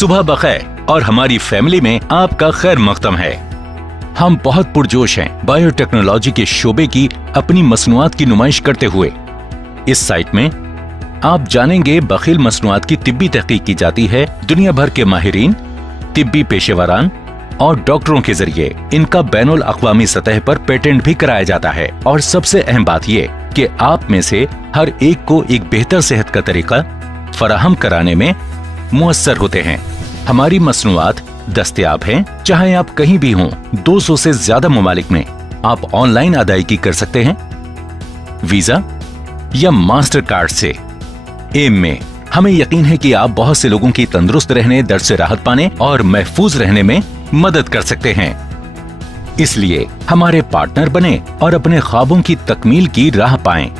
सुबह बखैर और हमारी फैमिली में आपका खैर मकदम है। हम बहुत पुरजोश हैं बायोटेक्नोलॉजी के शोबे की अपनी मसनूआत की नुमाइश करते हुए। इस साइट में आप जानेंगे बखील मसनूआत की तिब्बी तहकीक की जाती है दुनिया भर के माहिरीन, तिब्बी पेशेवरान और डॉक्टरों के जरिए इनका बैनुल अक़वामी सतह पर पेटेंट भी कराया जाता है। और सबसे अहम बात ये कि आप में से हर एक को एक बेहतर सेहत का तरीका फराहम कराने में मुयस्सर होते हैं। हमारी मसनूआत दस्तयाब हैं, चाहे आप कहीं भी हों। 200 से ज्यादा ममालिक में आप ऑनलाइन अदायगी कर सकते हैं, वीजा या मास्टर कार्ड से। एम में हमें यकीन है कि आप बहुत से लोगों की तंदुरुस्त रहने, दर्द से राहत पाने और महफूज रहने में मदद कर सकते हैं। इसलिए हमारे पार्टनर बने और अपने ख्वाबों की तकमील की राह पाएं।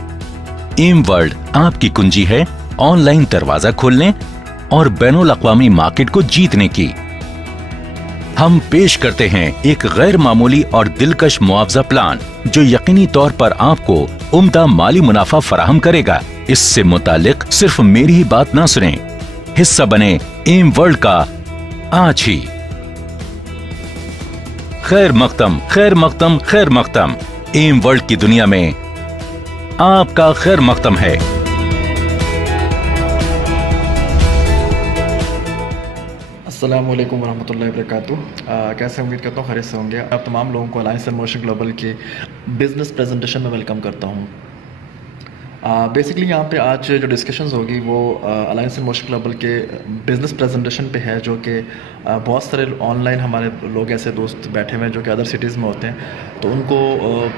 एम वर्ल्ड आपकी कुंजी है ऑनलाइन दरवाजा खोलने और बैनुल अक़वामी मार्केट को जीतने की। हम पेश करते हैं एक गैर मामूली और दिलकश मुआवजा प्लान जो यकीनी तौर पर आपको उम्दा माली मुनाफा फराहम करेगा। इससे मुतालिक सिर्फ मेरी ही बात ना सुने, हिस्सा बने एम वर्ल्ड का आज ही। खैर मकदम, खैर मकदम, खैर मकदम। एम वर्ल्ड की दुनिया में आपका खैर मकदम है। अस्सलामुअलैकुम वरहमतुल्लाहि वबरकातुहू। कैसे उम्मीद करता हूँ खैरियत से होंगे। आप तमाम लोगों को अलायंस इन मोशन ग्लोबल के बिज़नेस प्रेजेंटेशन में वेलकम करता हूँ। बेसिकली यहाँ पे आज जो डिस्कशंस होगी वो अलायंस इन मोशन ग्लोबल के बिज़नेस प्रेजेंटेशन पे है, जो कि बहुत सारे ऑनलाइन हमारे लोग ऐसे दोस्त बैठे हुए हैं जो कि अदर सिटीज़ में होते हैं, तो उनको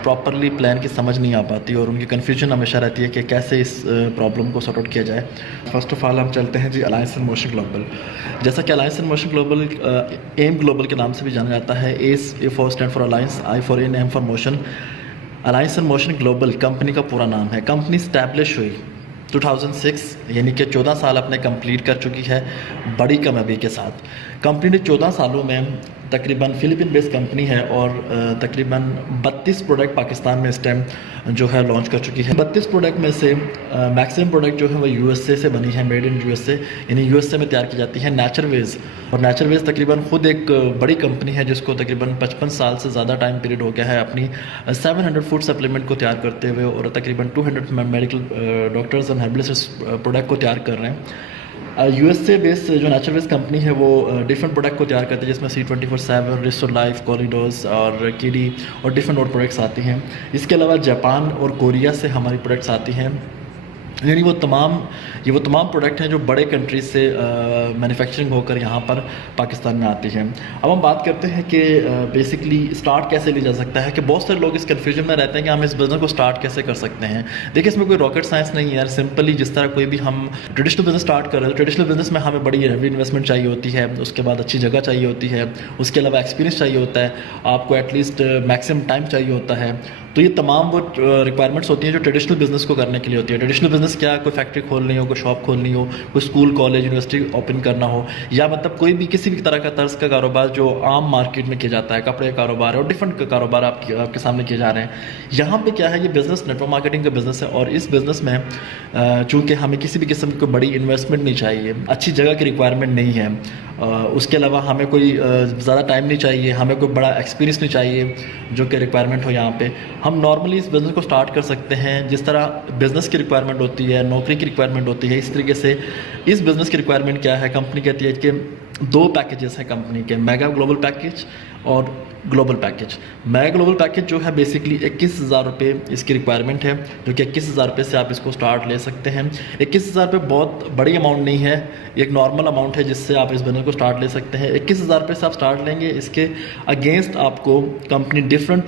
प्रॉपरली प्लान की समझ नहीं आ पाती और उनकी कन्फ्यूजन हमेशा रहती है कि कैसे इस प्रॉब्लम को सॉर्ट आउट किया जाए। फर्स्ट ऑफ ऑल हम चलते हैं जी अलायंस इन मोशन ग्लोबल। जैसा कि alliance in motion global M global के नाम से भी जाना जाता है। A for stand for alliance, I for in, M for motion. Alliance in motion global company का पूरा नाम है। कंपनी स्टैब्लिश हुई 2006, यानी कि 14 साल अपने कंप्लीट कर चुकी है बड़ी कामयाबी के साथ। कंपनी ने 14 सालों में तकरीबन फ़िलिपिन बेस्ड कंपनी है और तकरीबन 32 प्रोडक्ट पाकिस्तान में इस टाइम जो है लॉन्च कर चुकी है। 32 प्रोडक्ट में से मैक्सिमम प्रोडक्ट जो है वो यूएसए से बनी है, मेड इन यूएसए, यानी यूएसए में तैयार की जाती है। नेचरवेज, और नेचरवेज तकरीबन ख़ुद एक बड़ी कंपनी है जिसको तकरीबन 55 साल से ज़्यादा टाइम पीरियड हो गया है अपनी 700 फूड सप्लीमेंट को तैयार करते हुए, और तकरीबन 200 medical doctors and herbalist product को तैयार कर रहे हैं। यूएसए बेस्ड जो नेचरवेज कंपनी है वो डिफरेंट प्रोडक्ट को तैयार करती है, जिसमें C24/7, रिस्टोर लाइफ, कॉरिडोर्स और किडी और डिफरेंट और प्रोडक्ट्स आती हैं। इसके अलावा जापान और कोरिया से हमारी प्रोडक्ट्स आती हैं, यानी वो तमाम प्रोडक्ट हैं जो बड़े कंट्रीज से मैन्युफैक्चरिंग होकर यहाँ पर पाकिस्तान में आती हैं। अब हम बात करते हैं कि बेसिकली स्टार्ट कैसे लिया जा सकता है, कि बहुत सारे लोग इस कन्फ्यूजन में रहते हैं कि हम इस बिज़नेस को स्टार्ट कैसे कर सकते हैं। देखिए, इसमें कोई रॉकेट साइंस नहीं है यार। सिंपली जिस तरह कोई भी हम ट्रेडिशनल बिज़नेस स्टार्ट कर रहे हैं, ट्रेडिशनल बिज़नेस में हमें बड़ी हैवी इन्वेस्टमेंट चाहिए होती है, उसके बाद अच्छी जगह चाहिए होती है, उसके अलावा एक्सपीरियंस चाहिए होता है, आपको एटलीस्ट मैक्सिमम टाइम चाहिए होता है। तो ये तमाम वो रिक्वायरमेंट्स होती हैं जो ट्रेडिशनल बिज़नेस को करने के लिए होती है। ट्रेडिशनल बिज़नेस क्या, कोई फैक्ट्री खोलनी हो, कोई शॉप खोलनी हो, कोई स्कूल, कॉलेज, यूनिवर्सिटी ओपन करना हो, या मतलब कोई भी किसी भी तरह का तर्ज का कारोबार जो आम मार्केट में किया जाता है, कपड़े का कारोबार और डिफरेंट कारोबार आपके सामने किए जा रहे हैं। यहाँ पे क्या है, ये बिज़नेस नेटवर्क मार्केटिंग का बिज़नेस है, और इस बिज़नेस में चूँकि हमें किसी भी किस्म की बड़ी इन्वेस्टमेंट नहीं चाहिए, अच्छी जगह की रिक्वायरमेंट नहीं है, उसके अलावा हमें कोई ज़्यादा टाइम नहीं चाहिए, हमें कोई बड़ा एक्सपीरियंस नहीं चाहिए जो कि रिक्वायरमेंट हो यहाँ पे। हम नॉर्मली इस बिज़नेस को स्टार्ट कर सकते हैं जिस तरह बिज़नेस की रिक्वायरमेंट होती है, नौकरी की रिक्वायरमेंट होती है, इस तरीके से इस बिज़नेस की रिक्वायरमेंट क्या है। कंपनी कहती है कि 2 पैकेजेस हैं कंपनी के, मेगा ग्लोबल पैकेज और global package. Mega global package जो है बेसिकली 21,000 रुपये इसकी रिक्वायरमेंट है, जो कि 21,000 रुपये से आप इसको स्टार्ट ले सकते हैं। 21,000 रुपये बहुत बड़ी अमाउंट नहीं है, एक नॉर्मल अमाउंट है जिससे आप इस बिजनेस को स्टार्ट ले सकते हैं। 21,000 रुपये से आप स्टार्ट लेंगे, इसके अगेंस्ट आपको कंपनी डिफरेंट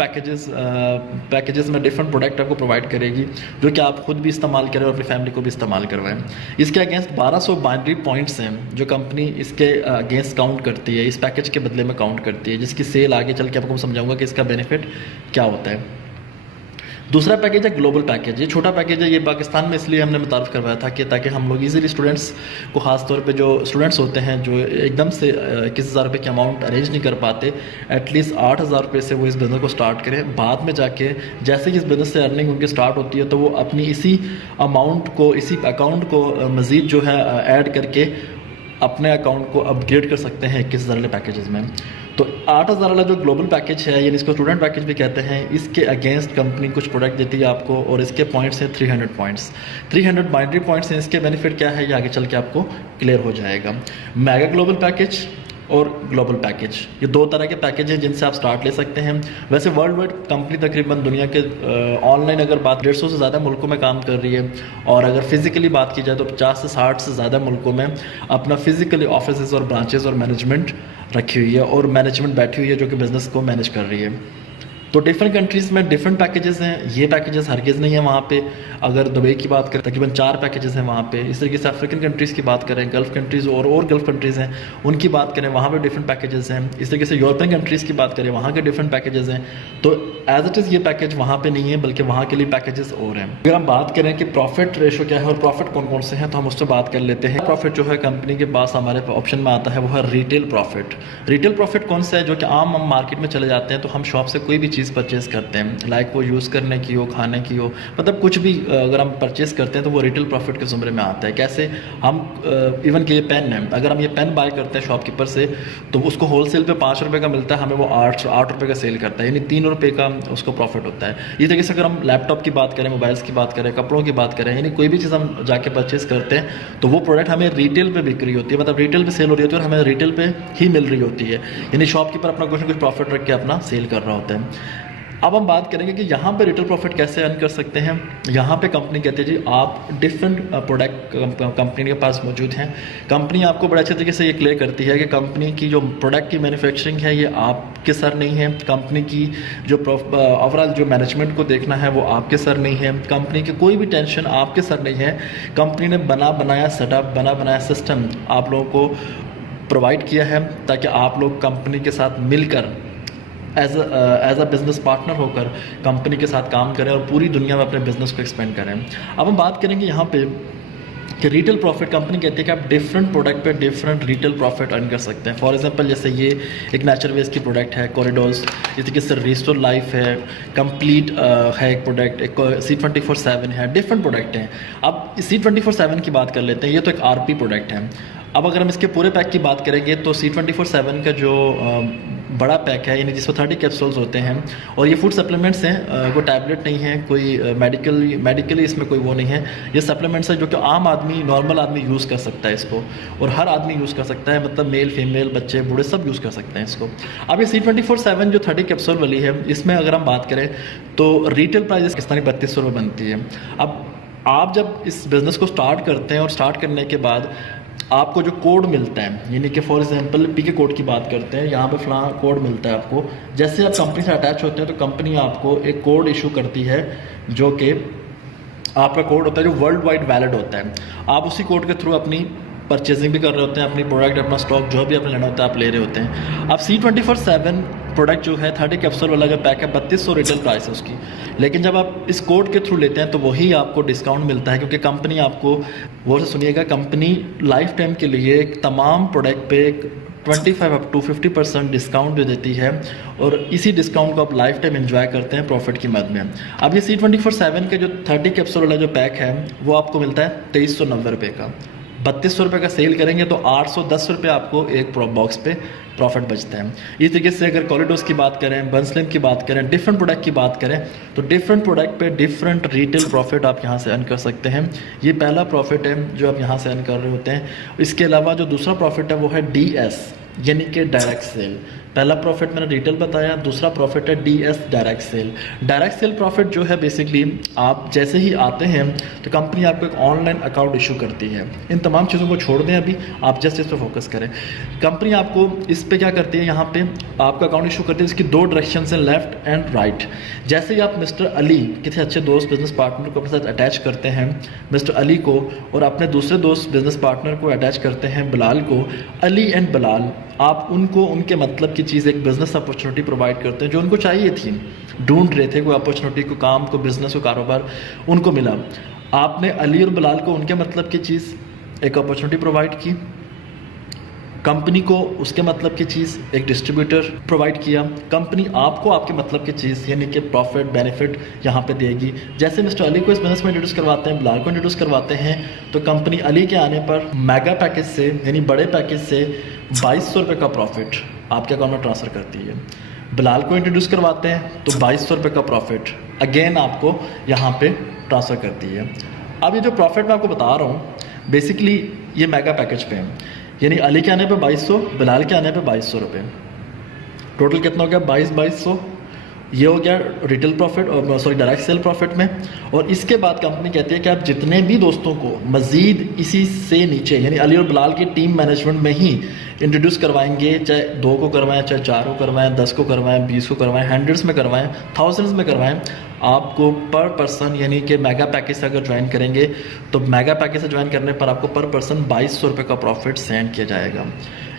पैकेजेस में डिफरेंट प्रोडक्ट आपको प्रोवाइड करेगी, जो कि आप खुद भी इस्तेमाल करें और अपनी फैमिली को भी इस्तेमाल करवाएं। इसके अगेंस्ट 1200 बाइनरी पॉइंट्स हैं जो कंपनी इसके अगेंस्ट काउंट करती है, इस पैकेज के बदले में काउंट करती है, जिसकी सेल आगे चल के आपको समझाऊंगा कि इसका बेनिफिट क्या होता है। दूसरा पैकेज है ग्लोबल पैकेज। ये छोटा पैकेज है, ये पाकिस्तान में इसलिए हमने मुतारफ़ करवाया था कि ताकि हम लोग इजीली स्टूडेंट्स को, ख़ास तौर पे जो स्टूडेंट्स होते हैं जो एकदम से 21,000 रुपये की अमाउंट अरेंज नहीं कर पाते, एटलीस्ट 8,000 रुपये से वो इस बिज़नेस को स्टार्ट करें। बाद में जाके जैसे ही इस बिज़नेस से अर्निंग उनकी स्टार्ट होती है तो वो अपनी इसी अमाउंट को, इसी अकाउंट को मज़ीद जो है ऐड करके अपने अकाउंट को अपग्रेड कर सकते हैं 21,000 वाले पैकेजेस में। तो 8,000 वाला जो ग्लोबल पैकेज है, यानी इसको स्टूडेंट पैकेज भी कहते हैं, इसके अगेंस्ट कंपनी कुछ प्रोडक्ट देती है आपको और इसके पॉइंट्स हैं 300 पॉइंट्स, 300 बाइनरी पॉइंट्स हैं। इसके बेनिफिट क्या है ये आगे चल के आपको क्लियर हो जाएगा। मेगा ग्लोबल पैकेज और ग्लोबल पैकेज, ये दो तरह के पैकेज हैं जिनसे आप स्टार्ट ले सकते हैं। वैसे वर्ल्ड वाइड कंपनी तकरीबन दुनिया के ऑनलाइन अगर बात 150 से ज़्यादा मुल्कों में काम कर रही है, और अगर फिजिकली बात की जाए तो 50 से 60 से ज़्यादा मुल्कों में अपना फिजिकली ऑफिस और ब्रांचेस और मैनेजमेंट रखी हुई है, और मैनेजमेंट बैठी हुई है जो कि बिज़नेस को मैनेज कर रही है। तो डिफरेंट कंट्रीज़ में डिफरेंट पैकेजेस हैं। ये पैकेजेस हरगिज़ नहीं है वहाँ पे। अगर दुबई की बात करें तकरीबन 4 पैकेजेस हैं वहाँ पे। इस तरीके से अफ्रीकन कंट्रीज़ की बात करें, गल्फ़ कंट्रीज़ और गल्फ़ कंट्रीज़ हैं उनकी बात करें, वहाँ पे डिफरेंट पैकेजेस हैं। इस तरीके से यूरोपियन कंट्रीज़ की बात करें, वहाँ के डिफरेंट पैकेजेस हैं। तो एज इट इज़ ये पैकेज वहाँ पे नहीं है, बल्कि वहाँ के लिए पैकेजेस और हैं। अगर हम बात करें कि प्रॉफिट रेशो क्या है और प्रॉफिट कौन कौन से हैं, तो हम उससे बात कर लेते हैं। प्रॉफिट जो है कंपनी के पास हमारे ऑप्शन में आता है वो है रिटेल प्रॉफिट। रिटेल प्रॉफिट कौन सा है? जो कि आम हम मार्केट में चले जाते हैं तो हम शॉप से कोई भी चीज़ परचेज़ करते हैं, लाइक वो यूज़ करने की हो, खाने की हो, मतलब कुछ भी अगर हम परचेस करते हैं तो वो रिटेल प्रॉफिट के ज़ुमरे में आता है। कैसे? हम इवन कि ये पेन है, अगर हम ये पेन बाय करते हैं शॉपकीपर से तो उसको होलसेल पे 5 रुपये का मिलता है, हमें वो 8 रुपये का सेल करता है, यानी 3 रुपये का उसको प्रॉफिट होता है। इस तरीके से अगर हम लैपटॉप की बात करें, मोबाइल्स की बात करें, कपड़ों की बात करें, यानी कोई भी चीज़ हम जाके परचेस करते हैं तो वो प्रोडक्ट हमें रिटेल पे बिक रही होती है, मतलब रिटेल पे सेल हो रही होती है और हमें रिटेल पे ही मिल रही होती है, यानी शॉपकीपर अपना कुछ ना कुछ प्रॉफिट रख के अपना सेल कर रहा होता है। अब हम बात करेंगे कि यहाँ पे रिटेल प्रॉफिट कैसे अर्न कर सकते हैं। यहाँ पे कंपनी कहती है जी आप डिफरेंट प्रोडक्ट कंपनी के पास मौजूद हैं। कंपनी आपको बड़े अच्छे तरीके से ये क्लियर करती है कि कंपनी की जो प्रोडक्ट की मैन्युफैक्चरिंग है ये आपके सर नहीं है, कंपनी की जो ओवरऑल जो मैनेजमेंट को देखना है वो आपके सर नहीं है, कंपनी की कोई भी टेंशन आपके सर नहीं है। कंपनी ने बना बनाया सेटअप, बना बनाया सिस्टम आप लोगों को प्रोवाइड किया है ताकि आप लोग कंपनी के साथ मिलकर एज अ बिज़नेस पार्टनर होकर कंपनी के साथ काम करें और पूरी दुनिया में अपने बिज़नेस को एक्सपेंड करें। अब हम बात करेंगे यहाँ पे कि रिटेल प्रॉफिट कंपनी कहती है कि आप डिफरेंट प्रोडक्ट पे डिफरेंट रिटेल प्रॉफिट अर्न कर सकते हैं। फॉर एग्जांपल जैसे ये एक नेचर वेस्ट की प्रोडक्ट है कॉरिडोर्स, इस तरीके से रिस्टोर लाइफ है, कंप्लीट है एक प्रोडक्ट, एक C24/7 है, डिफरेंट प्रोडक्ट हैं। अब C24/7 की बात कर लेते हैं, ये तो एक RP प्रोडक्ट है। अब अगर हम इसके पूरे पैक की बात करेंगे तो C24/7 का जो बड़ा पैक है, यानी जिसमें 30 कैप्सूल्स होते हैं और ये फूड सप्लीमेंट्स हैं, वो टैबलेट नहीं है, कोई मेडिकली इसमें कोई वो नहीं है, ये सप्लीमेंट्स है जो कि आम आदमी, नॉर्मल आदमी यूज़ कर सकता है इसको, और हर आदमी यूज़ कर सकता है, मतलब मेल फीमेल बच्चे बूढ़े सब यूज़ कर सकते हैं इसको। अब ये C24/7 जो 30 कैप्सूल वाली है, इसमें अगर हम बात करें तो रिटेल प्राइस पाकिस्तानी 3200 रुपये बनती है। अब आप जब इस बिज़नेस को स्टार्ट करते हैं और स्टार्ट करने के बाद आपको जो कोड मिलता है, यानी कि फॉर एग्जांपल PK कोड की बात करते हैं, यहाँ पे फला कोड मिलता है आपको। जैसे आप कंपनी से अटैच होते हैं तो कंपनी आपको एक कोड इशू करती है जो कि आपका कोड होता है जो वर्ल्ड वाइड वैलिड होता है। आप उसी कोड के थ्रू अपनी परचेजिंग भी कर रहे होते हैं, अपनी प्रोडक्ट, अपना स्टॉक जो भी आपने लेना होता है आप ले रहे होते हैं। अब C24/7 प्रोडक्ट जो है 30 कैप्सूल वाला जो पैक है 3200 रिटेल प्राइस है उसकी, लेकिन जब आप इस कोड के थ्रू लेते हैं तो वही आपको डिस्काउंट मिलता है, क्योंकि कंपनी आपको, वो से सुनिएगा, कंपनी लाइफ टाइम के लिए तमाम प्रोडक्ट पे 25 अप टू 50% डिस्काउंट दे देती है, और इसी डिस्काउंट को आप लाइफ टाइम एंजॉय करते हैं प्रॉफिट की मद में। अब ये C24/7 के जो 30 कैप्सूल वाला जो पैक है वो आपको मिलता है 2390 रुपये का। 3200 रुपये का सेल करेंगे तो 810 रुपये आपको एक बॉक्स पे प्रॉफिट बचता है। इस तरीके से अगर कॉरिडोर्स की बात करें, बंसलिम की बात करें, डिफरेंट प्रोडक्ट की बात करें तो डिफरेंट प्रोडक्ट पे डिफरेंट रिटेल प्रॉफिट आप यहाँ से अर्न कर सकते हैं। ये पहला प्रॉफिट है जो आप यहाँ से अर्न कर रहे होते हैं। इसके अलावा जो दूसरा प्रॉफिट है वो है DS, यानी कि डायरेक्ट सेल। पहला प्रॉफिट मैंने रिटेल बताया, दूसरा प्रॉफिट है DS direct sale. Direct sale profit जो है बेसिकली आप जैसे ही आते हैं तो कंपनी आपको एक ऑनलाइन अकाउंट इशू करती है। इन तमाम चीज़ों को छोड़ दें, अभी आप जस्ट इस पर फोकस करें। कंपनी आपको इस पे क्या करती है, यहाँ पे आपका अकाउंट इशू करती है। इसकी 2 डायरेक्शन है, लेफ्ट एंड राइट। जैसे ही आप मिस्टर अली, किसी अच्छे दोस्त बिजनेस पार्टनर को अपने साथ अटैच करते हैं, मिस्टर अली को, और अपने दूसरे दोस्त बिजनेस पार्टनर को अटैच करते हैं बिलाल को, अली एंड बिलाल, आप उनको उनके मतलब की चीज़, एक बिज़नेस अपॉर्चुनिटी प्रोवाइड करते हैं जो उनको चाहिए थी, ढूंढ रहे थे कोई अपॉर्चुनिटी, को काम, को बिज़नेस, को कारोबार, उनको मिला। आपने अली और बिलाल को उनके मतलब की चीज़, एक अपॉर्चुनिटी प्रोवाइड की, कंपनी को उसके मतलब की चीज़ एक डिस्ट्रीब्यूटर प्रोवाइड किया, कंपनी आपको आपके मतलब की चीज़ यानी कि प्रॉफिट बेनिफिट यहाँ पे देगी। जैसे मिस्टर अली को इस बिजनेस में इंट्रोड्यूस करवाते हैं, बिलाल को इंट्रोड्यूस करवाते हैं, तो कंपनी अली के आने पर मेगा पैकेज से यानी बड़े पैकेज से 2200 रुपये का प्रॉफिट आपके अकाउंट में ट्रांसफ़र करती है। बिलाल को इंट्रोड्यूस करवाते हैं तो 2200 रुपये का प्रॉफिट अगेन आपको यहाँ पे ट्रांसफ़र करती है। अब ये जो प्रॉफिट मैं आपको बता रहा हूँ बेसिकली ये मेगा पैकेज पे है, यानी अली के आने पे 2200, बिलाल के आने पे 2200 रुपये, टोटल कितना हो गया 2200। ये हो गया रिटेल प्रॉफिट और सॉरी डायरेक्ट सेल प्रॉफिट में। और इसके बाद कंपनी कहती है कि आप जितने भी दोस्तों को मज़ीद इसी से नीचे यानी अली और बिलाल की टीम मैनेजमेंट में ही इंट्रोड्यूस करवाएंगे, चाहे 2 को करवाएं, चाहे 4 को करवाएं, 10 को करवाएं, 20 को करवाएं, हंड्रेड्स में करवाएं, थाउजेंड्स में करवाएं, आपको पर पर्सन यानी कि मेगा पैकेज से अगर ज्वाइन करेंगे तो मेगा पैकेज से ज्वाइन करने पर आपको पर पर्सन 2200 रुपये का प्रॉफिट सेंड किया जाएगा।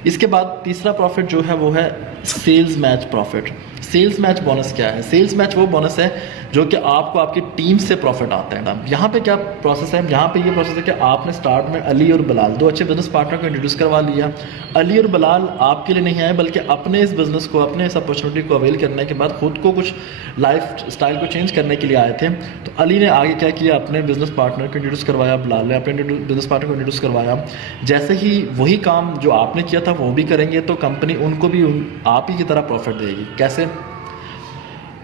इसके बाद तीसरा प्रॉफिट जो है वो है sales match profit. Sales match bonus क्या है? सेल्स मैच वो बोनस है जो कि आपको आपकी टीम से प्रॉफिट आता है। यहाँ पे क्या प्रोसेस है? यहाँ पे ये प्रोसेस है कि आपने स्टार्ट में अली और बिलाल 2 अच्छे बिजनेस पार्टनर को इंट्रोड्यूस करवा लिया। अली और बिलाल आपके लिए नहीं आए बल्कि अपने इस बिजनेस को, अपने इस अपॉर्चुनिटी को अवेल करने के बाद खुद को कुछ लाइफ स्टाइल को चेंज करने के लिए आए थे। तो अली ने आगे क्या किया, अपने बिजनेस पार्टनर को इंट्रोड्यूस करवाया, बिलाल ने अपने बिजनेस पार्टनर को इंट्रोड्यूस करवाया। जैसे ही वही काम जो आपने किया था वो भी करेंगे तो कंपनी उनको भी आप ही की तरह प्रॉफिट देगी। कैसे?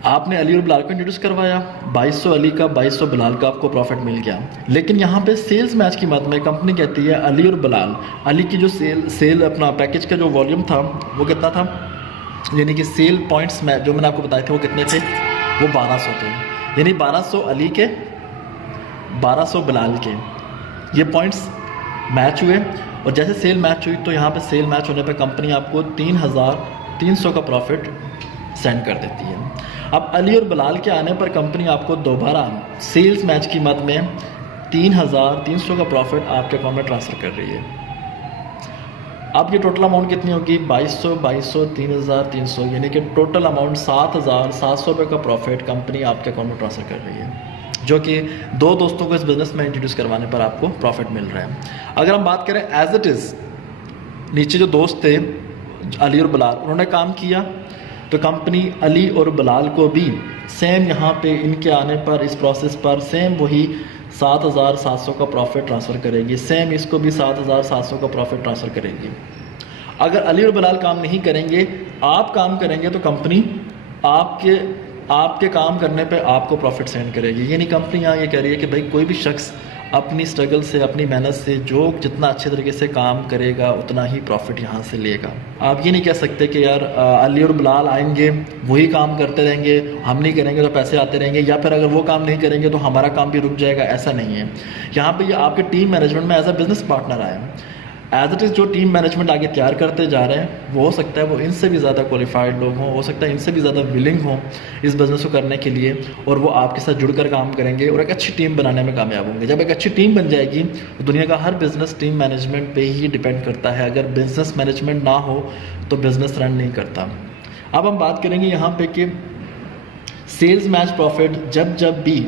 आपने अली और बिलाल को इंट्रोड्यूस करवाया, 2200 अली का 2200 बिलाल का आपको प्रॉफिट मिल गया। लेकिन यहाँ पे सेल्स मैच की मद में कंपनी कहती है अली और बिलाल, अली की जो सेल अपना पैकेज का जो वॉल्यूम था वो कितना था, यानी कि सेल पॉइंट्स में जो मैंने आपको बताए थे वो कितने थे, वो 1200 थे। यानी 1200 अली के, 1200 बिलाल के, ये पॉइंट्स मैच हुए। और जैसे सेल मैच हुई तो यहाँ पे सेल मैच होने पे कंपनी आपको 3300 का प्रॉफिट सेंड कर देती है। अब अली और बिलाल के आने पर कंपनी आपको दोबारा सेल्स मैच की मद में 3300 का प्रॉफिट आपके अकाउंट में ट्रांसफ़र कर रही है। अब ये टोटल अमाउंट कितनी होगी? 2200, 3300, यानी कि टोटल अमाउंट 7700 रुपये का प्रॉफिट कंपनी आपके अकाउंट में ट्रांसफ़र कर रही है, जो कि 2 दोस्तों को इस बिज़नेस में इंट्रोड्यूस करवाने पर आपको प्रॉफिट मिल रहा है। अगर हम बात करें एज इट इज़, नीचे जो दोस्त थे अली और बिलाल, उन्होंने काम किया तो कंपनी अली और बिलाल को भी सेम यहाँ पे इनके आने पर इस प्रोसेस पर सेम वही 7700 का प्रॉफिट ट्रांसफ़र करेगी, सेम इसको भी 7700 का प्रॉफिट ट्रांसफ़र करेगी। अगर अली और बिलाल काम नहीं करेंगे, आप काम करेंगे तो कंपनी आपके काम करने पे आपको प्रॉफिट सेंड करेगी। यानी कंपनी यहाँ ये कह रही है कि भाई कोई भी शख्स अपनी स्ट्रगल से, अपनी मेहनत से जो जितना अच्छे तरीके से काम करेगा उतना ही प्रॉफिट यहाँ से लेगा। आप ये नहीं कह सकते कि यार अली और बिलाल आएंगे वही काम करते रहेंगे, हम नहीं करेंगे तो पैसे आते रहेंगे, या फिर अगर वो काम नहीं करेंगे तो हमारा काम भी रुक जाएगा। ऐसा नहीं है। यहाँ पे ये आपके टीम मैनेजमेंट में एज अ बिजनेस पार्टनर आए हैं। एज इट इज़ जो टीम मैनेजमेंट आगे तैयार करते जा रहे हैं वो हो सकता है वो इनसे भी ज़्यादा क्वालिफाइड लोग हों, हो सकता है इनसे भी ज़्यादा विलिंग हों इस बिज़नेस को करने के लिए, और वो आपके साथ जुड़कर काम करेंगे और एक अच्छी टीम बनाने में कामयाब होंगे। जब एक अच्छी टीम बन जाएगी तो दुनिया का हर बिज़नेस टीम मैनेजमेंट पे ही डिपेंड करता है। अगर बिज़नेस मैनेजमेंट ना हो तो बिज़नेस रन नहीं करता। अब हम बात करेंगे यहाँ पे कि सेल्स मैच प्रॉफिट, जब भी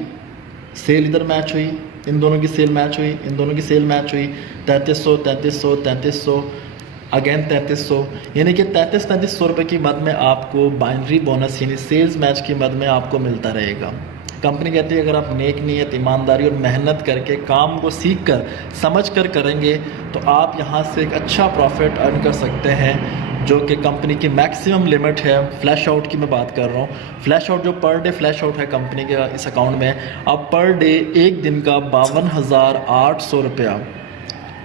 सेल इधर मैच हुई, इन दोनों की सेल मैच हुई, इन दोनों की सेल मैच हुई, 3300 अगेन 3300, यानी कि 3300 रुपये की मद में आपको बाइनरी बोनस यानी सेल्स मैच की मद में आपको मिलता रहेगा। कंपनी कहती है अगर आप नेक नीयत, ईमानदारी और मेहनत करके काम को सीख कर समझ कर करेंगे तो आप यहाँ से एक अच्छा प्रॉफिट अर्न कर सकते हैं, जो कि कंपनी की मैक्सिमम लिमिट है। फ्लैश आउट की मैं बात कर रहा हूँ। फ्लैश आउट जो पर डे फ्लैश आउट है कंपनी के इस अकाउंट में, आप पर डे एक दिन का 52,800 रुपया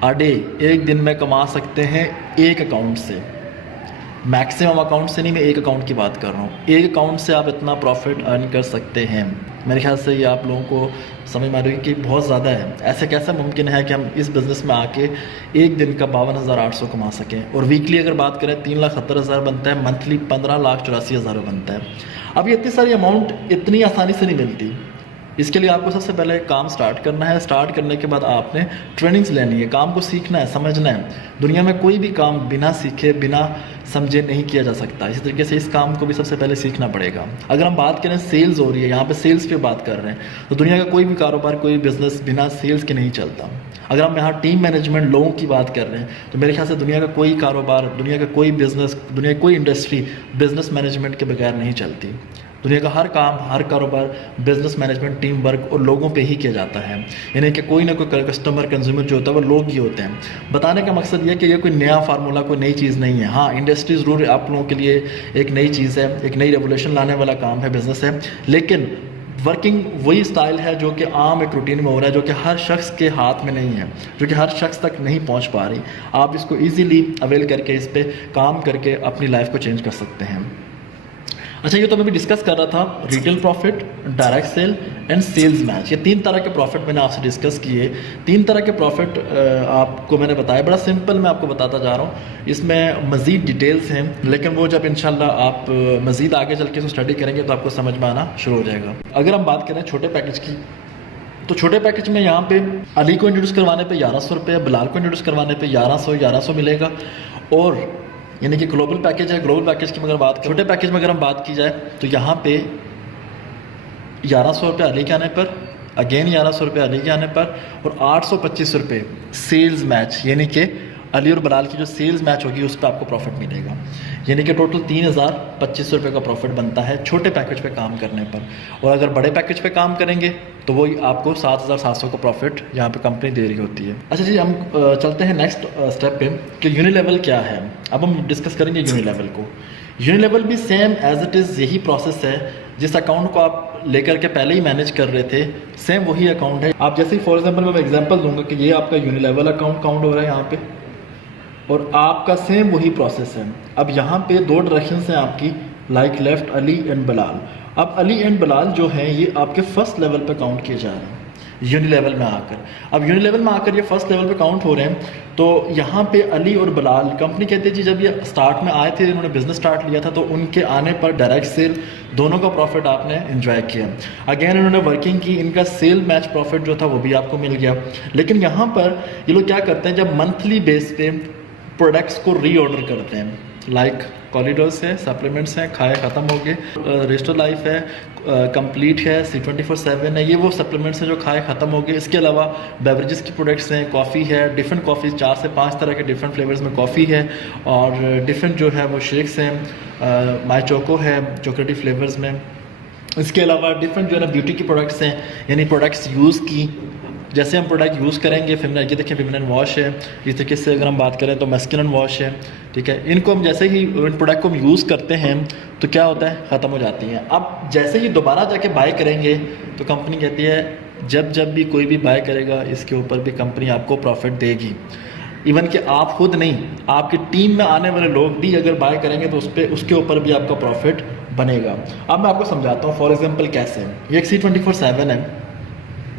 अ डे एक दिन में कमा सकते हैं एक अकाउंट से। मैक्सिमम अकाउंट से नहीं, मैं एक अकाउंट की बात कर रहा हूँ। एक अकाउंट से आप इतना प्रॉफिट अर्न कर सकते हैं। मेरे ख्याल से ये आप लोगों को समझ में आ रही है कि बहुत ज़्यादा है। ऐसे कैसे मुमकिन है कि हम इस बिज़नेस में आके एक दिन का 52,800 कमा सकें, और वीकली अगर बात करें 3,70,000 बनता है, मंथली 15,84,000 बनता है। अब ये इतनी सारी अमाउंट इतनी आसानी से नहीं मिलती। इसके लिए आपको सबसे पहले काम स्टार्ट करना है। स्टार्ट करने के बाद आपने ट्रेनिंग्स लेनी है, काम को सीखना है, समझना है। दुनिया में कोई भी काम बिना सीखे, बिना समझे नहीं किया जा सकता। इसी तरीके से इस काम को भी सबसे पहले सीखना पड़ेगा। अगर हम बात करें सेल्स हो रही है, यहाँ पे सेल्स पे बात कर रहे हैं, तो दुनिया का कोई भी कारोबार, कोई बिजनेस बिना सेल्स के नहीं चलता। अगर हम यहाँ टीम मैनेजमेंट, लोगों की बात कर रहे हैं, तो मेरे ख्याल से दुनिया का कोई कारोबार, दुनिया का कोई बिजनेस, दुनिया की कोई इंडस्ट्री बिजनेस मैनेजमेंट के बगैर नहीं चलती। दुनिया का हर काम, हर कारोबार बिजनेस मैनेजमेंट, टीम वर्क और लोगों पे ही किया जाता है। यानी कि कोई ना कोई कस्टमर, कंज्यूमर जो होता है वो लोग ही होते हैं। बताने का मकसद ये कि ये कोई नया फार्मूला, कोई नई चीज़ नहीं है। हाँ, इंडस्ट्री ज़रूर आप लोगों के लिए एक नई चीज़ है, एक नई रेवोल्यूशन लाने वाला काम है, बिजनेस है, लेकिन वर्किंग वही स्टाइल है जो कि आम एक रूटीन में हो रहा है, जो कि हर शख्स के हाथ में नहीं है, जो कि हर शख्स तक नहीं पहुंच पा रही। आप इसको इजीली अवेल करके, इस पे काम करके अपनी लाइफ को चेंज कर सकते हैं। अच्छा, ये तो मैं भी डिस्कस कर रहा था retail profit, direct sale and sales match. ये 3 तरह के प्रॉफिट मैंने आपसे डिस्कस किए। 3 तरह के प्रॉफिट आपको मैंने बताया, बड़ा सिंपल मैं आपको बताता जा रहा हूँ। इसमें मज़ीद डिटेल्स हैं, लेकिन वो जब इंशाल्लाह आप मज़ीद आगे चल के स्टडी करेंगे तो आपको समझ में आना शुरू हो जाएगा। अगर हम बात करें छोटे पैकेज की, तो छोटे पैकेज में यहाँ पे अली को इंट्रोड्यूस करवाने पे 1100 रुपये, बिलाल को इंट्रोड्यूस करवाने पे 1100 मिलेगा। और यानी कि ग्लोबल पैकेज है। ग्लोबल पैकेज की अगर बात, छोटे पैकेज में अगर हम बात की जाए तो यहाँ पे 1100 रुपये अली के आने पर, अगेन 1100 रुपये अली के आने पर, और 825 रुपये सेल्स मैच, यानी कि अली और बिलाल की जो सेल्स मैच होगी उस पर आपको प्रॉफिट मिलेगा। यानी कि टोटल 3025 रुपये का प्रॉफिट बनता है छोटे पैकेज पे काम करने पर। और अगर बड़े पैकेज पे काम करेंगे तो वही आपको 7700 का प्रॉफिट यहाँ पे कंपनी दे रही होती है। अच्छा जी, हम चलते हैं नेक्स्ट स्टेप पे कि यूनिलेवल क्या है। अब हम डिस्कस करेंगे यूनिलेवल को। यूनिलेवल भी सेम एज इट इज़ यही प्रोसेस है। जिस अकाउंट को आप लेकर के पहले ही मैनेज कर रहे थे, सेम वही अकाउंट है। आप जैसे ही फॉर एग्जाम्पल मैं एग्जाम्पल दूंगा कि ये आपका यूनिलेवल अकाउंट काउंट हो रहा है यहाँ पे, और आपका सेम वही प्रोसेस है। अब यहाँ पे 2 डायरेक्शन हैं आपकी, like left Ali and Bilal. अब अली एंड बिलाल जो हैं ये आपके फर्स्ट लेवल पे काउंट किए जा रहे हैं यूनिलेवल में आकर। अब यूनिलेवल में आकर ये फर्स्ट लेवल पे काउंट हो रहे हैं, तो यहाँ पे अली और बिलाल, कंपनी कहती है जी जब ये स्टार्ट में आए थे, इन्होंने बिजनेस स्टार्ट लिया था, तो उनके आने पर डायरेक्ट सेल दोनों का प्रॉफिट आपने एंजॉय किया। अगेन इन्होंने वर्किंग की, इनका सेल मैच प्रॉफिट जो था वो भी आपको मिल गया। लेकिन यहाँ पर ये लोग क्या करते हैं, जब मंथली बेस पे प्रोडक्ट्स को रीऑर्डर करते हैं, लाइक कॉरिडोर्स है, सप्लीमेंट्स हैं, खाए ख़त्म हो गए, रेस्टो लाइफ है, कंप्लीट है, C24/7 है, ये वो सप्लीमेंट्स हैं जो खाए ख़त्म हो गए। इसके अलावा बेवरेजेस की प्रोडक्ट्स हैं, कॉफ़ी है, डिफरेंट कॉफ़ी, 4 से 5 तरह के डिफरेंट फ्लेवर्स में कॉफ़ी है, और डिफरेंट जो है वो शेक्स हैं, माई चोको है चॉकलेटी फ्लेवर्स में। इसके अलावा डिफरेंट जो है ना ब्यूटी की प्रोडक्ट्स हैं, यानी प्रोडक्ट्स यूज़ की, जैसे हम प्रोडक्ट यूज़ करेंगे, फेमिनिन, ये देखिए फेमिनिन वॉश है, इस तरीके से अगर हम बात करें तो मैस्कुलिन वॉश है, ठीक है। इनको हम जैसे ही इन प्रोडक्ट को हम यूज़ करते हैं तो क्या होता है, ख़त्म हो जाती हैं। अब जैसे ही दोबारा जाके बाय करेंगे तो कंपनी कहती है जब भी कोई भी बाय करेगा इसके ऊपर भी कंपनी आपको प्रॉफिट देगी। इवन कि आप खुद नहीं, आपकी टीम में आने वाले लोग भी अगर बाय करेंगे तो उसके ऊपर भी आपका प्रॉफिट बनेगा। अब मैं आपको समझाता हूँ फॉर एग्जाम्पल कैसे। ये एक C24/7 है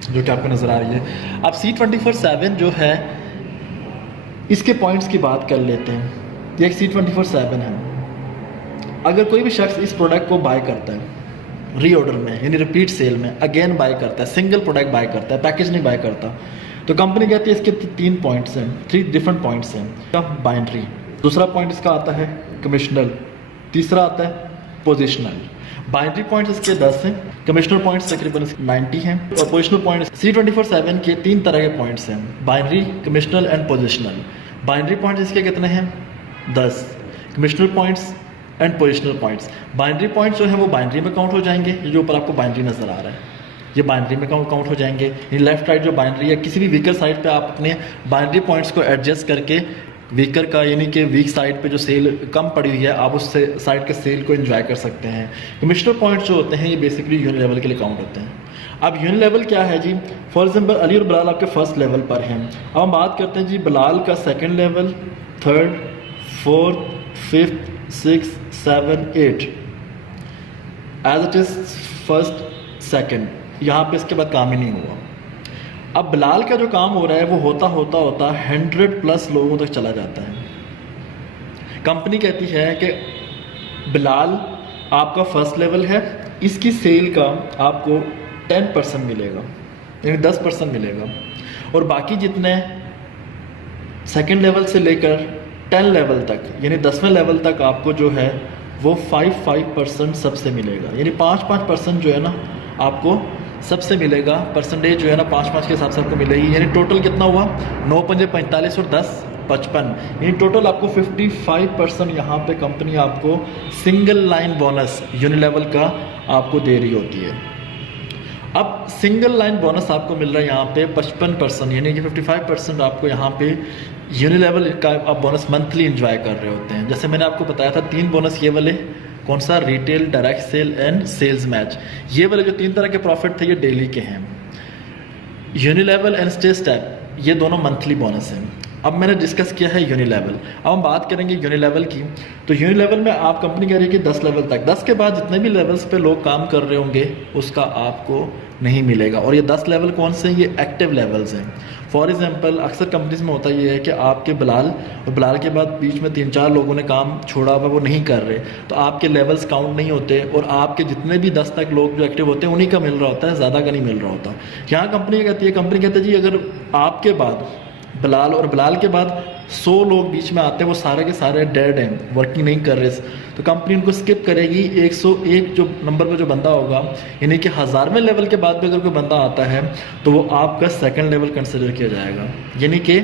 जो कि आपको नज़र आ रही है। अब C24/7 जो है, इसके पॉइंट्स की बात कर लेते हैं। ये एक C24/7 है। अगर कोई भी शख्स इस प्रोडक्ट को बाय करता है रीऑर्डर में, यानी रिपीट सेल में, अगेन बाय करता है, सिंगल प्रोडक्ट बाय करता है, पैकेज नहीं बाय करता, तो कंपनी कहती है इसके 3 पॉइंट्स हैं, 3 डिफरेंट पॉइंट्स हैं। बाइनरी, दूसरा पॉइंट इसका आता है कमिश्नल, तीसरा आता है पोजिशनल। बाइनरी पॉइंट्स इसके 10 हैं, कमिश्नल पॉइंट्स तकरीबन 90 हैं, और पोजिशनल पॉइंट्स C24/7 के 3 तरह के पॉइंट्स हैं, बाइनरी, कमिश्नल एंड पोजिशनल। बाइनरी पॉइंट्स इसके कितने हैं, 10, कमिश्नल points and positional points. Binary points जो है वो बाइनरी में काउंट हो जाएंगे, ये जो ऊपर आपको बाइनरी नज़र आ रहा है ये बाइनरी में काउंट हो जाएंगे। ये लेफ्ट राइट जो बाइनरी है, किसी भी वीकर साइड पे आप अपने बाइनरी पॉइंट्स को एडजस्ट करके वीकर का, यानी कि वीक साइड पे जो सेल कम पड़ी हुई है, आप उस साइड के सेल को एंजॉय कर सकते हैं। कमिश्नल पॉइंट्स जो होते हैं ये बेसिकली यूनिट लेवल के लिए काउंट होते हैं। अब यूनिट लेवल क्या है जी, फॉर एग्जाम्पल अली और बिलाल आपके फर्स्ट लेवल पर हैं। अब हम बात करते हैं जी बिलाल का second level, 3rd, 4th, 5th, 6th, 7th, 8 as it is 1st, 2nd, यहाँ पे इसके बाद काम ही नहीं हुआ। अब बिलाल का जो काम हो रहा है वो होता 100+ लोगों तक चला जाता है। कंपनी कहती है कि बिलाल आपका फर्स्ट लेवल है, इसकी सेल का आपको 10% मिलेगा, यानी 10% मिलेगा। और बाकी जितने सेकंड लेवल से लेकर 10 लेवल तक, यानी 10वें लेवल तक आपको जो है वो 5% सबसे मिलेगा, यानी 5% जो है ना आपको सबसे मिलेगा। परसेंटेज जो है ना 5 के हिसाब से आपको मिलेगी, यानी टोटल कितना हुआ 9 पंजे 45 और 10 55, यानी टोटल आपको 55% यहाँ पे कंपनी आपको सिंगल लाइन बोनस यूनिलेवल का आपको दे रही होती है। अब सिंगल लाइन बोनस आपको मिल रहा है यहाँ पे 55%, यानी कि 55% आपको यहाँ पे यूनिलेवल का आप बोनस मंथली एंजॉय कर रहे होते हैं। जैसे मैंने आपको बताया था 3 बोनस ये वाले, कौन सा, retail, direct sale and sales match, ये वाले जो 3 तरह के प्रॉफिट थे ये डेली के हैं। यूनिलेवल एंड स्टे स्टेप ये दोनों मंथली बोनस हैं। अब मैंने डिस्कस किया है यूनिलेवल, अब हम बात करेंगे यूनिलेवल की। तो यूनिलेवल में आप कंपनी कह रही है कि 10 लेवल तक, 10 के बाद जितने भी लेवल्स पे लोग काम कर रहे होंगे उसका आपको नहीं मिलेगा। और ये 10 लेवल कौन से हैं, ये एक्टिव लेवल्स हैं। फॉर एग्जांपल अक्सर कंपनीज में होता ये है कि आपके बिलाल और बिलाल के बाद बीच में 3-4 लोगों ने काम छोड़ा हुआ, वो नहीं कर रहे, तो आपके लेवल्स काउंट नहीं होते और आपके जितने भी 10 तक लोग जो एक्टिव होते हैं उन्हीं का मिल रहा होता है, ज़्यादा का नहीं मिल रहा होता। यहाँ कंपनी कहती है, कंपनी कहती है जी अगर आपके बाद बिलाल और बिलाल के बाद 100 लोग बीच में आते हैं, वो सारे के सारे डेड हैं, वर्किंग नहीं कर रहे, तो कंपनी उनको स्किप करेगी। 101 जो नंबर पर जो बंदा होगा, यानी कि 1000वें लेवल के बाद भी अगर कोई बंदा आता है तो वो आपका सेकंड लेवल कंसिडर किया जाएगा। यानी कि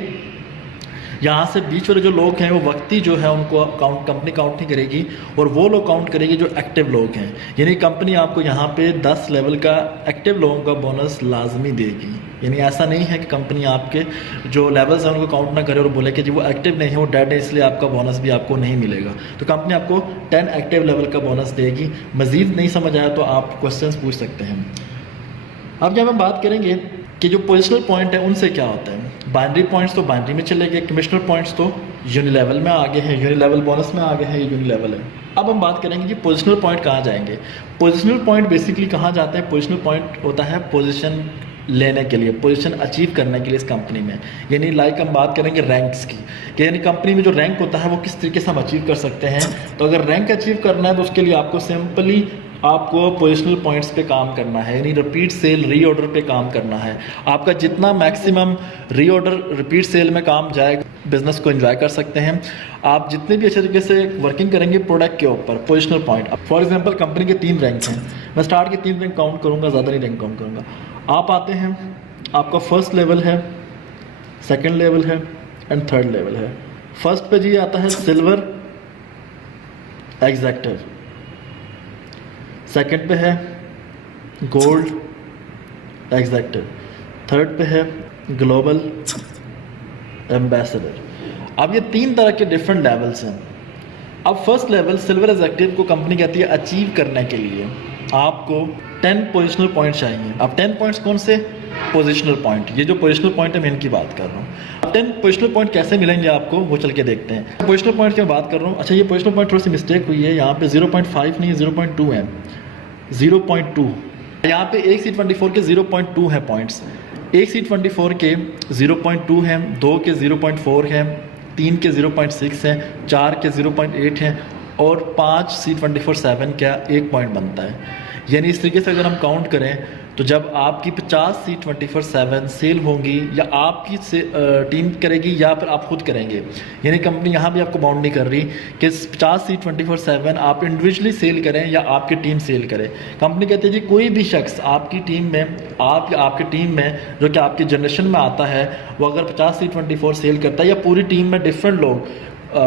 यहाँ से बीच वाले जो लोग हैं वो वक्ती जो है उनको कंपनी काउंट नहीं करेगी और वो लोग काउंट करेगी जो एक्टिव लोग हैं। यानी कंपनी आपको यहाँ पे 10 लेवल का एक्टिव लोगों का बोनस लाजमी देगी। यानी ऐसा नहीं है कि कंपनी आपके जो लेवल्स हैं उनको काउंट ना करे और बोले कि जी वो एक्टिव नहीं है, वो डेड है, इसलिए आपका बोनस भी आपको नहीं मिलेगा। तो कंपनी आपको 10 एक्टिव लेवल का बोनस देगी। मज़ीद नहीं समझ आया तो आप क्वेश्चन पूछ सकते हैं। अब जब हम बात करेंगे कि जो पोजिशनल पॉइंट है उनसे क्या होता है। बाइनरी पॉइंट्स तो बाइनरी में चले गए, कमिश्नल पॉइंट्स तो यूनिलेवल में आगे हैं, यूनिलेवल बोनस में आगे हैं, ये यूनिलेवल है। अब हम बात करेंगे कि पोजिशनल पॉइंट कहाँ जाएंगे। पोजिशनल पॉइंट बेसिकली कहाँ जाते हैं, पोजिशनल पॉइंट होता है पोजीशन लेने के लिए, पोजीशन अचीव करने के लिए इस कंपनी में। यानी लाइक हम बात करेंगे रैंक्स की, कि यानी कंपनी में जो रैंक होता है वो किस तरीके से हम अचीव कर सकते हैं। तो अगर रैंक अचीव करना है तो उसके लिए आपको सिंपली आपको पोजिशनल पॉइंट्स पे काम करना है, यानी रिपीट सेल रीऑर्डर पे काम करना है। आपका जितना मैक्सिमम रीऑर्डर रिपीट सेल में काम जाएगा, बिजनेस को एंजॉय कर सकते हैं आप। जितने भी अच्छे तरीके से वर्किंग करेंगे प्रोडक्ट के ऊपर, positional point. For example company के 3 रैंक हैं, मैं स्टार्ट के 3 रैंक काउंट करूँगा, ज़्यादा नहीं रैंक काउंट करूँगा। आप आते हैं, आपका फर्स्ट लेवल है, सेकेंड लेवल है एंड थर्ड लेवल है। फर्स्ट पे जी आता है सिल्वर एग्जेक्टिव, सेकंड पे है गोल्ड एग्जेक्टिव, थर्ड पे है ग्लोबल एम्बेसडर। अब ये 3 तरह के डिफरेंट लेवल्स हैं। अब फर्स्ट लेवल सिल्वर एग्जेक्टिव को कंपनी कहती है अचीव करने के लिए आपको 10 पोजिशनल पॉइंट चाहिए। अब 10 पॉइंट्स कौन से, पोजिशनल पॉइंट। ये जो पोजिशनल पॉइंट है मैं इनकी बात कर रहा हूँ। अब 10 पोजिशनल पॉइंट कैसे मिलेंगे आपको वो चल के देखते हैं। पोजिशनल पॉइंट की मैं बात कर रहा हूँ। अच्छा, ये पोजिशनल पॉइंट थोड़ी सी मिस्टेक हुई है, यहाँ पे 0.5 नहीं है, 0.2 है, 0.2। यहाँ पे एक C24 के 0.2 है पॉइंट्स, एक C24 के 0.2 हैं, 2 के 0.4 हैं, 3 के 0.6 हैं, 4 के 0.8 हैं और 5 C24-7 का 1 पॉइंट बनता है। यानी इस तरीके से अगर हम काउंट करें तो जब आपकी 50 C24-7 सेल होंगी या आपकी टीम करेगी या फिर आप खुद करेंगे, यानी कंपनी यहाँ भी आपको बाउंड नहीं कर रही कि 50 C24-7 आप इंडिविजुअली सेल करें या आपकी टीम सेल करे। कंपनी कहती है जी कोई भी शख्स आपकी टीम में, आप या आपकी टीम में जो कि आपकी जनरेशन में आता है, वो अगर 50 C24 सेल करता है या पूरी टीम में डिफरेंट लोग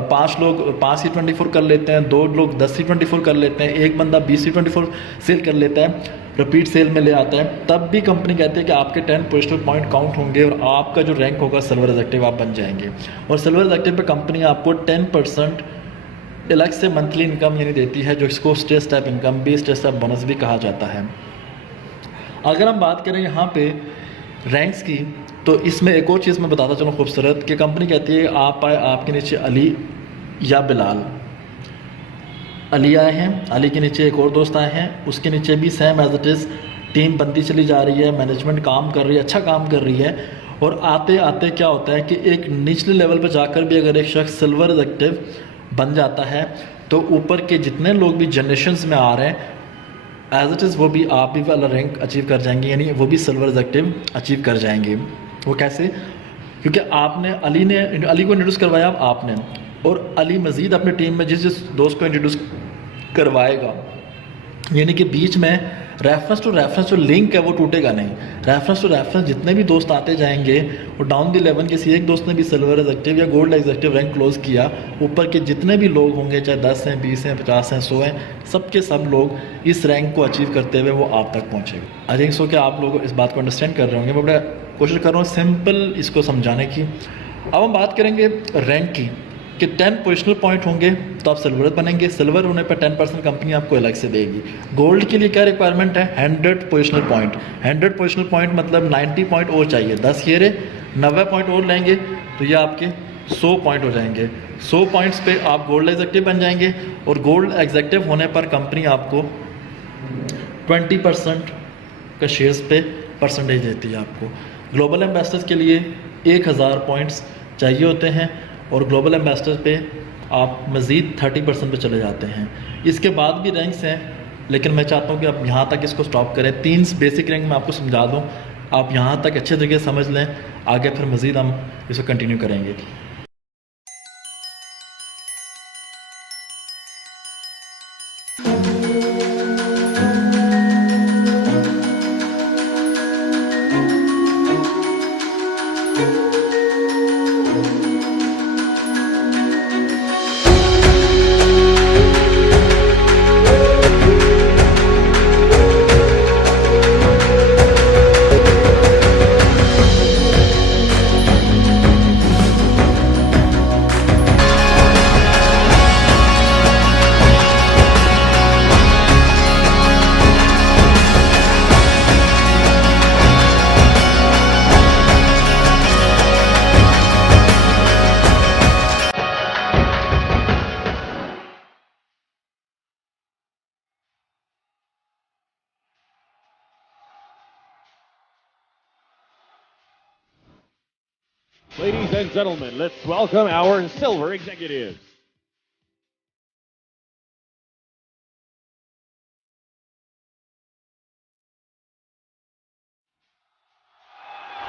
5 लोग 5 C24 कर लेते हैं, 2 लोग 10 C24 कर लेते हैं, एक बंदा 20 C24 सेल कर लेता है, रिपीट सेल में ले आता है, तब भी कंपनी कहती है कि आपके 10 पोजिशनल पॉइंट काउंट होंगे और आपका जो रैंक होगा सिल्वर एग्जेक्टिव आप बन जाएंगे। और सिल्वर एग्जेक्टिव पे कंपनी आपको 10% अलग से मंथली इनकम यानी देती है, जो इसको स्टे स्टेप इनकम भी, स्टे स्टेप बोनस भी कहा जाता है। अगर हम बात करें यहाँ पे रैंक्स की, तो इसमें एक और चीज़ मैं बताता चलूँ खूबसूरत, कि कंपनी कहती है आप आए, आपके नीचे अली या बिलाल, अली आए हैं, अली के नीचे एक और दोस्त आए हैं, उसके नीचे भी same as it is team बनती चली जा रही है, मैनेजमेंट काम कर रही है, अच्छा काम कर रही है। और आते आते क्या होता है कि एक निचले लेवल पर जाकर भी अगर एक शख्स सिल्वर एग्जेक्टिव बन जाता है तो ऊपर के जितने लोग भी जनरेशन्स में आ रहे हैं एज इट इज़ वो भी आप भी वाला रैंक अचीव कर जाएंगे, यानी वो भी सिल्वर एग्जेक्टिव अचीव कर जाएंगे। वो कैसे? क्योंकि आपने अली को इंट्रोड्यूस करवाया आपने, और अली मज़ीद अपनी टीम में जिस जिस दोस्त को इंट्रोड्यूस करवाएगा, यानी कि बीच में रेफरेंस टू रेफरेंस जो लिंक है वो टूटेगा नहीं। रेफरेंस टू रेफरेंस जितने भी दोस्त आते जाएंगे, और डाउन द इलेवन किसी एक दोस्त ने भी सिल्वर एग्जेक्टिव या गोल्ड एग्जेक्टिव रैंक क्लोज किया, ऊपर के जितने भी लोग होंगे, चाहे 10 हैं, 20 हैं, 50 हैं, 100 हैं, सबके सब लोग इस रैंक को अचीव करते हुए वो आप तक पहुँचेगा। आई थिंक सो कि आप लोग इस बात को अंडरस्टैंड कर रहे होंगे। मैं बड़ा कोशिश कर रहा हूँ सिंपल इसको समझाने की। अब हम बात करेंगे रैंक की, कि 10 पोजिशनल पॉइंट होंगे तो आप सिल्वर बनेंगे। सिल्वर होने पर 10% कंपनी आपको अलग से देगी। गोल्ड के लिए क्या रिक्वायरमेंट है? 100 पोजिशनल पॉइंट। 100 पोजिशनल पॉइंट मतलब 90 पॉइंट और चाहिए। 10 ये रहे, 90 पॉइंट और लेंगे तो ये आपके 100 पॉइंट हो जाएंगे। 100 पॉइंट्स पे आप गोल्ड एग्जेक्टिव बन जाएंगे, और गोल्ड एग्जेक्टिव होने पर कंपनी आपको 20% का शेयर्स पे परसेंटेज देती है आपको। ग्लोबल एम्बेसडर्स के लिए 1000 पॉइंट्स चाहिए होते हैं, और ग्लोबल एम्बेसडर पे आप मज़ीद 30% पे चले जाते हैं। इसके बाद भी रैंक्स हैं, लेकिन मैं चाहता हूँ कि आप यहाँ तक इसको स्टॉप करें। 3 बेसिक रैंक मैं आपको समझा दूँ, आप यहाँ तक अच्छे तरीके से समझ लें, आगे फिर मज़ीद हम इसको कंटिन्यू करेंगे। Ladies and gentlemen, let's welcome our silver executives.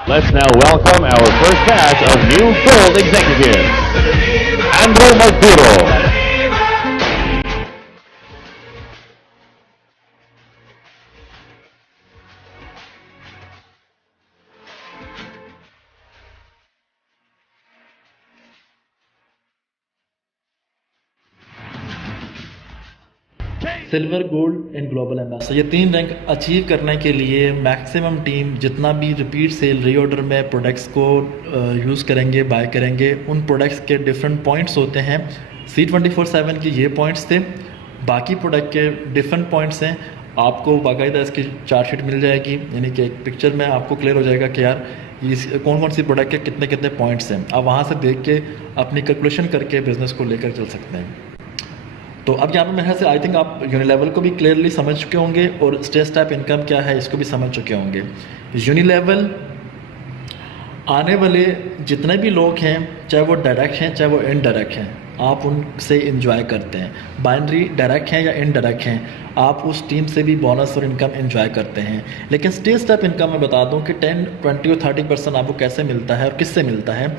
Let's now welcome our first batch of new gold executives. Andrew Magduro. Silver, gold and global ambassador, ये 3 रैंक अचीव करने के लिए मैक्सिमम टीम जितना भी रिपीट सेल रीऑर्डर में products को use करेंगे, bye करेंगे, उन प्रोडक्ट्स के डिफरेंट पॉइंट्स होते हैं। C24/7 की ये पॉइंट्स थे, बाकी प्रोडक्ट के डिफरेंट पॉइंट्स हैं। आपको बाकायदा इसकी चार्ट शीट मिल जाएगी, यानी कि एक पिक्चर में आपको क्लियर हो जाएगा कि यार इस कौन कौन सी प्रोडक्ट के कितने कितने पॉइंट्स हैं। आप वहाँ से देख के अपनी कैलकुलेशन करके बिजनेस को लेकर चल सकते हैं। तो अब यहाँ पर मेरे ख्याल से आई थिंक आप यूनिलेवल को भी क्लियरली समझ चुके होंगे, और स्ट्रेस टाइप इनकम क्या है इसको भी समझ चुके होंगे। यूनिलेवल आने वाले जितने भी लोग हैं, चाहे वो डायरेक्ट हैं चाहे वो इनडायरेक्ट हैं, आप उनसे इंजॉय करते हैं। बाइनरी डायरेक्ट हैं या इनडायरेक्ट हैं, आप उस टीम से भी बोनस और इनकम इंजॉय करते हैं। लेकिन स्टेज स्टेप इनकम मैं बता दूं कि 10, 20 और 30% आपको कैसे मिलता है और किससे मिलता है।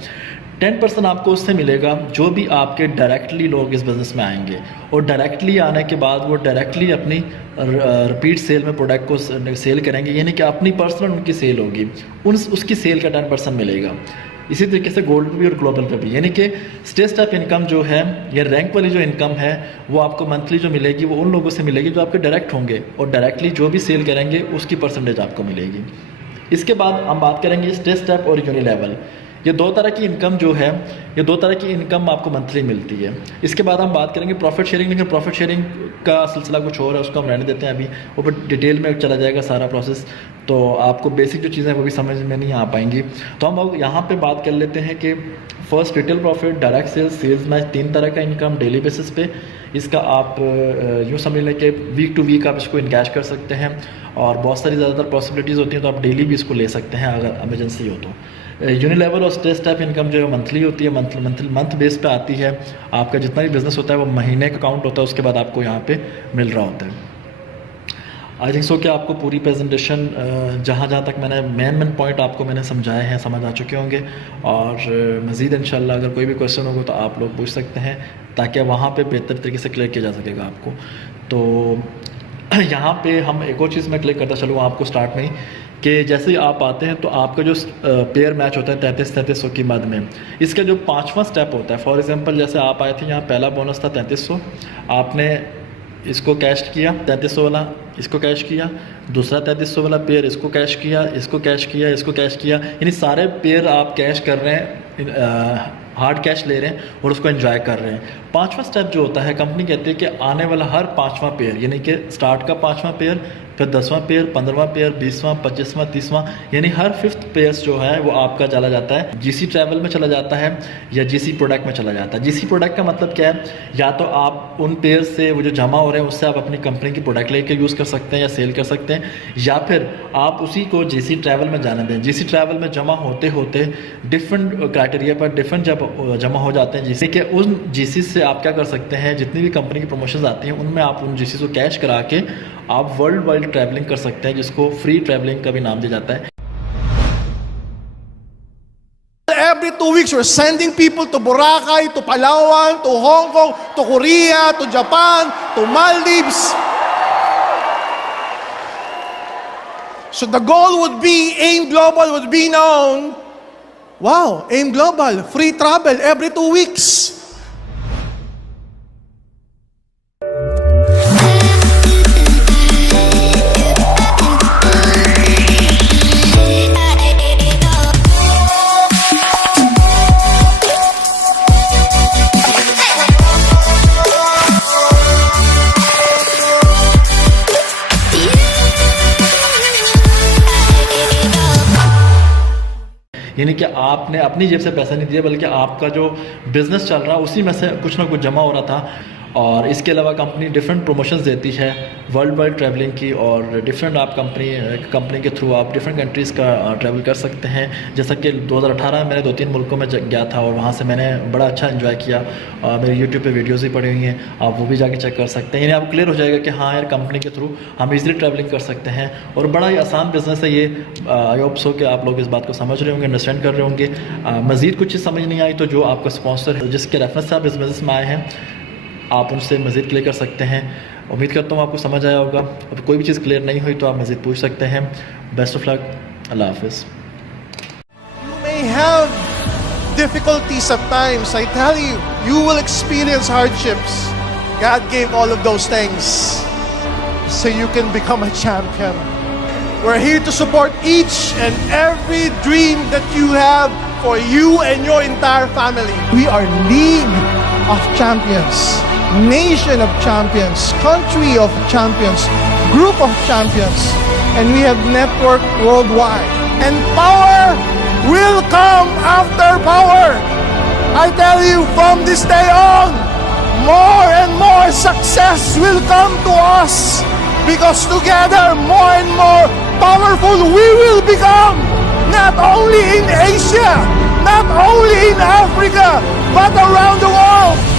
10% आपको उससे मिलेगा जो भी आपके डायरेक्टली लोग इस बिज़नेस में आएंगे, और डायरेक्टली आने के बाद वो डायरेक्टली अपनी रिपीट सेल में प्रोडक्ट को सेल करेंगे, यानी कि अपनी पर्सनल उनकी सेल होगी, उसकी सेल का 10% मिलेगा। इसी तरीके से गोल्ड पे भी और ग्लोबल पे भी, यानी कि स्टेज टाइप इनकम जो है या रैंक वाली जो इनकम है वो आपको मंथली जो मिलेगी वो उन लोगों से मिलेगी जो आपके डायरेक्ट होंगे, और डायरेक्टली जो भी सेल करेंगे उसकी परसेंटेज आपको मिलेगी। इसके बाद हम बात करेंगे स्टेज टाइप और यूनिलेवल। ये 2 तरह की इनकम जो है, ये 2 तरह की इनकम आपको मंथली मिलती है। इसके बाद हम बात करेंगे प्रॉफिट शेयरिंग, लेकिन प्रॉफिट शेयरिंग का सिलसिला कुछ और है, उसको हम रहने देते हैं अभी, ऊपर डिटेल में चला जाएगा सारा प्रोसेस, तो आपको बेसिक जो चीज़ें वो भी समझ में नहीं आ पाएंगी। तो हम यहाँ पे बात कर लेते हैं कि first retail profit, direct sales, sales match, 3 तरह का इनकम डेली बेसिस पे। इसका आप यूँ समझ लें कि वीक टू वीक आप इसको इनकैश कर सकते हैं, और बहुत सारी ज़्यादातर पॉसिबिलिटीज़ होती हैं, तो आप डेली भी इसको ले सकते हैं अगर एमरजेंसी हो तो। यूनिलेवल और स्टेज टाइप इनकम जो है मंथली होती है, मंथ बेस पे आती है। आपका जितना भी बिजनेस होता है वो महीने का काउंट होता है, उसके बाद आपको यहाँ पे मिल रहा होता है। आई थिंक सो कि आपको पूरी प्रेजेंटेशन जहाँ तक मैंने मेन पॉइंट आपको मैंने समझाए हैं समझ आ चुके होंगे, और मज़ीद इंशाल्लाह अगर कोई भी क्वेश्चन होगा तो आप लोग पूछ सकते हैं, ताकि वहाँ पे बेहतर तरीके से क्लियर किया जा सकेगा आपको। तो यहाँ पे हम एक और चीज़ मैं क्लियर करता चलूँ आपको स्टार्ट में ही, कि जैसे ही आप आते हैं तो आपका जो पेयर मैच होता है 3300 की मद में, इसका जो 5वां स्टेप होता है, फॉर एग्जांपल जैसे आप आए थे यहाँ पहला बोनस था 3300, आपने इसको कैश किया 3300 वाला, इसको कैश किया, दूसरा 3300 वाला पेयर इसको कैश किया, इसको कैश किया, इसको कैश किया, यानी सारे पेयर आप कैश कर रहे हैं, हार्ड कैश ले रहे हैं और उसको एंजॉय कर रहे हैं। 5वां स्टेप जो होता है, कंपनी कहती है कि आने वाला हर 5वां पेयर, यानी कि स्टार्ट का 5वां पेयर, फिर 10वां पेयर, 15वां पेयर, 20वां, 25वां, 30वां, यानी हर 5th पेयर्स जो है वो आपका चला जाता है जीसी ट्रैवल में चला जाता है या जीसी प्रोडक्ट में चला जाता है। जीसी प्रोडक्ट का मतलब क्या है, या तो आप उन पेयर से वो जो जमा हो रहे हैं उससे आप अपनी कंपनी की प्रोडक्ट लेके यूज़ कर सकते हैं या सेल कर सकते हैं, या फिर आप उसी को जीसी ट्रैवल में जाने दें। जीसी ट्रैवल में जमा होते होते डिफरेंट क्राइटेरिया पर डिफरेंट जब जमा हो जाते हैं जीसी के, उन जीसी से आप क्या कर सकते हैं, जितनी भी कंपनी की प्रमोशंस आती हैं उनमें आप उन जीसी को कैश करा के आप वर्ल्ड वाइड ट्रैवलिंग कर सकते हैं, जिसको फ्री ट्रैवलिंग का भी नाम दिया जाता है। Every 2 weeks, we're sending people to Boracay, to Palawan, to Hong Kong, to Korea, to Japan, to Maldives. So the goal would be, AIM Global would be known, wow, AIM Global, free travel every 2 weeks. यानी कि आपने अपनी जेब से पैसा नहीं दिया, बल्कि आपका जो बिज़नेस चल रहा है उसी में से कुछ ना कुछ जमा हो रहा था। और इसके अलावा कंपनी डिफरेंट प्रमोशंस देती है वर्ल्ड वाइड ट्रैवलिंग की, और डिफरेंट आप कंपनी के थ्रू आप डिफरेंट कंट्रीज़ का ट्रैवल कर सकते हैं। जैसा कि 2018 में मैंने 2-3 मुल्कों में गया था और वहाँ से मैंने बड़ा अच्छा एंजॉय किया। मेरे यूट्यूब पे वीडियोज़ भी पड़ी हुई हैं, आप वो भी जाके चेक कर सकते हैं। यानी आपको क्लियर हो जाएगा कि हाँ यार, कंपनी के थ्रू हम ईज़िली ट्रैवलिंग कर सकते हैं और बड़ा ही आसान बिज़नेस है ये। आई होप सो कि आप लोग इस बात को समझ रहे होंगे, अंडरस्टैंड कर रहे होंगे। मज़ीद कुछ चीज़ समझ नहीं आई तो जो आपका स्पॉन्सर है, जिसके रेफरेंस से आप इस बिज़नेस में आए हैं, आप उनसे मज़ीद क्लियर कर सकते हैं। उम्मीद करता हूँ आपको समझ आया होगा। अब कोई भी चीज़ क्लियर नहीं हुई तो आप मज़ीद पूछ सकते हैं। बेस्ट ऑफ लक, अल्लाह हाफिज़। You may have difficulties at times. I tell you, you will experience hardships. God gave all of those things so you can become a champion. We're here to support each and every dream that you have for you and your entire family. We are League of Champions, Nation of Champions, Country of Champions, Group of Champions, and we have network worldwide. And power will come after power. I tell you, from this day on, more and more success will come to us, because together more and more powerful we will become, not only in Asia, not only in Africa, but around the world.